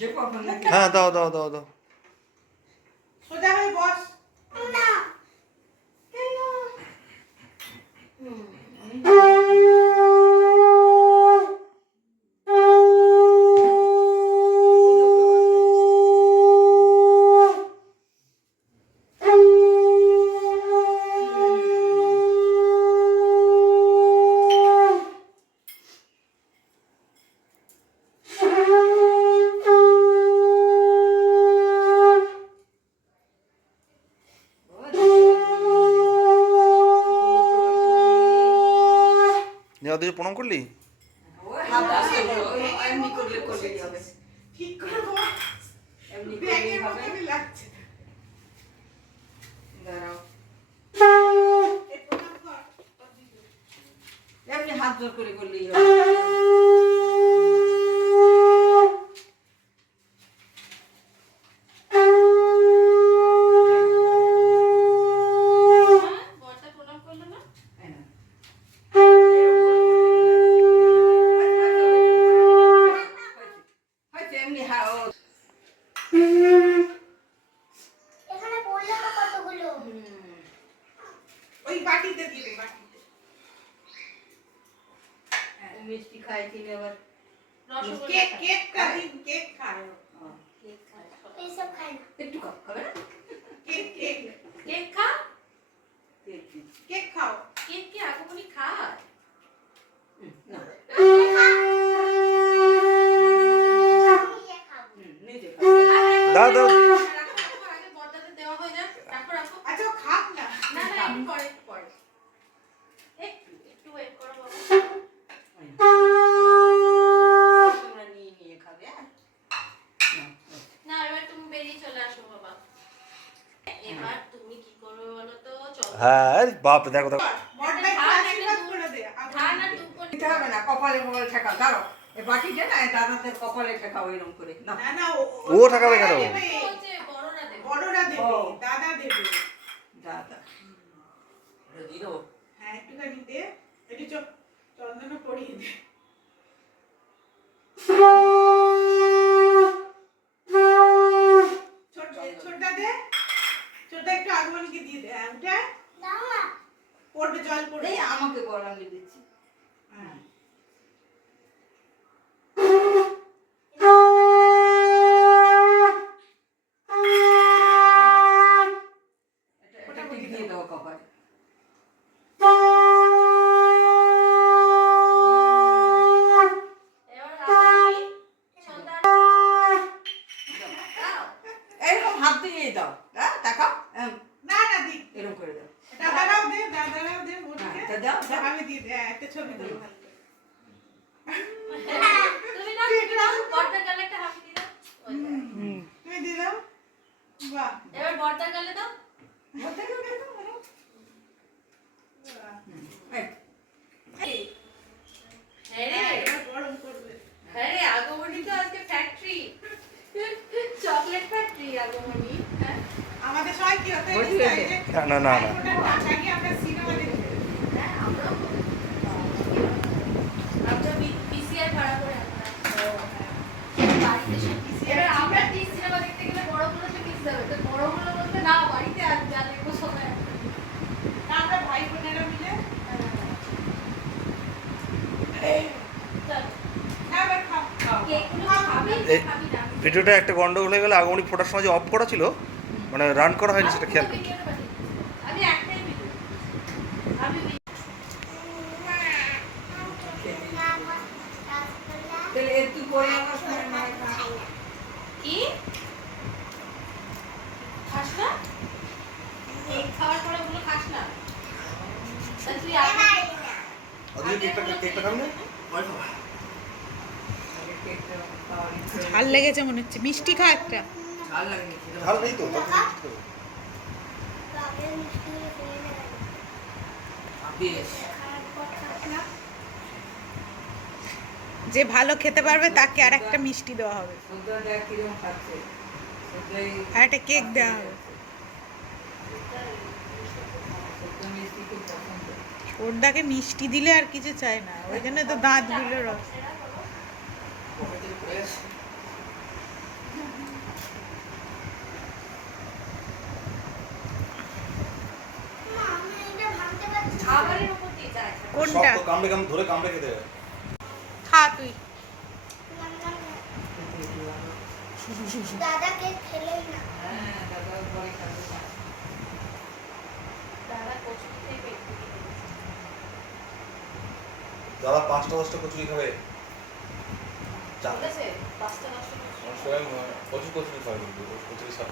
হ্যাঁ দাও দাও দাও দাও। সোজা হয়ে বস। না নেওয়া প্রণাম করলি? ঠিক করে বস। ব্যাগের মতনই লাগছে। এই প্রণাম কর। এমনি হাত জোর করে করলেই এখানে পড়লো তো কতগুলো ওই বাটিতে দিবে, বাটিতে। মিষ্টি খাইছি এবার কেক কেক খাই, কেক খায়। এইসব খাই না একটু খাবে না কেক কেক কেক খা কেক খাও। কেক কি আগমনী খায় না নিজে খাবো নিজে দাও দাও। আগে বড়দাদের দেওয়া হয়ে যাক রাখো রাখো আচ্ছা ও খাক না। না না একটু পরে একটু পরে একটু ওয়েট করো বাবা তোমরা নিয়ে নিয়ে খাবে না এবার তুমি বেরিয়ে চলে আসো বাবা এবার তুমি কি করবে বলো তো চলো হ্যাঁ বাপ দেখো দেখো। বড়দাই আশীর্বাদ করে দে। ধান আর টুক করে দিতে হবে না, কপালে কপালে ঠেকাও। দাঁড়াও, এই বাটিটা না দাদাদের কপালে ঠেকাও এরকম করে। না না না ও ঠেকাবে কেন? দেবে। হচ্ছে বড়রা দেবে বড়রা দেবে, ও। দাদা দেবে। দাদা দিয়ে দেবো। হ্যাঁ একটুখানি দে, একটু চন্দন পরিয়ে দে। ছোটটা দে, ছোটটা একটু আগমনীকে দিয়ে দে। হ্যাঁ ওটা দাও না পড়বে, জল পড়বে। এই আমাকে বল, আমি দিচ্ছি। হ্যাঁ এটা টিপ দিয়ে দেবো কপালে। এবার আগমনী সন্ধ্যা দাও এরকম হাত দিয়েই দাও। হ্যাঁ দেখাও, না না দি, এরকম করে দাও। দাদারাও দে, দাদারাও দে ওদিকে। হ্যাঁ, তা দাও, দাও। আমি দিয়ে দে, একটা ছবি তুলি ভালো করে। তুমি না তুমি দাও বড়দার গালে একটা হাসি দিয়ে দাও ওই দাও। তুমি দিয়ে দাও। বাহ এবার বড়দার গালে দাও বলতে গেলে এরকম করো। বাহ। এই, হ্যাঁ হ্যাঁ, রে এবার গরম করবে। হ্যাঁ রে আগমনী তো আজকে ফ্যাক্টরি চকলেট ফ্যাক্টরি আগমনী হ্যাঁ আমাদের সবাই কি হতো বসে এই আছে। যে না, না, না, না। ওটা টাকা নিয়ে আমরা সিনেমা দেখতে যেতাম। হ্যাঁ আমরাও আমরা পিসিআর ভাড়া করে বাড়িতে সব এবার আমরা টি সিনেমা দেখতে গেলে বড়গুলো তো কিনতে হবে তো বড়গুলো বলতে না বাড়িতে আর যা দেখবো সবাই না, আমরা ভাই বোনেরা মিলে চল না, এবার খাও। কেকগুলো খাবি এই- খাবি না ভিডিওটা একটা গন্ডগোল হয়ে গেলে আগমনী ফোটার সময় যে অফ করা ছিল মানে রান করা হয়নি সেটা খেয়াল করতে। আমি একটাই ভিডিও আমি তাহলে একটু পরে আমার সময় নয় না। কি খাস না কেক খাওয়ার পরে ওগুলো খাস না তা তুই আগে কেকটা খাবি না? কেকটা খাওয়ার ইচ্ছে। ঝাল লেগেছে মনে হচ্ছে, মিষ্টি খা একটা। ঝাল লাগেনি, খেতে ঝাল হবে। নেই তো তাতে মিষ্টি তো। বেশ। যে ভালো খেতে পারবে তাকে আর একটা মিষ্টি দেওয়া হবে, সুন্দর দেখ কিরকম খাচ্ছে। সুন্দরই- আর একটা কেক দেওয়া হবে। সুন্দর মিষ্টি খুব পছন্দ। ছোটদাকে মিষ্টি দিলে আর কিছু চায় না, ওই জন্য তো দাঁতগুলো রস। পকেটে পড়ে আছে। কোনটা শক্ত কামড়ে কামড়ে ধরে কামড়ে খেতে হবে। খা তুই নাম নাম দাদাকে খেলেই না হ্যাঁ দাদা পরে খাবে দাদা কচু খেয়ে পেট ফুলে গেছে। দাদা 5টা 10টা কচুরি খাবে। বলেছে 5টা নষ্ট করছে। আমার স্বয়ং প্রচুর কচুরি খাওয়া কিন্তু কচুরির সাথে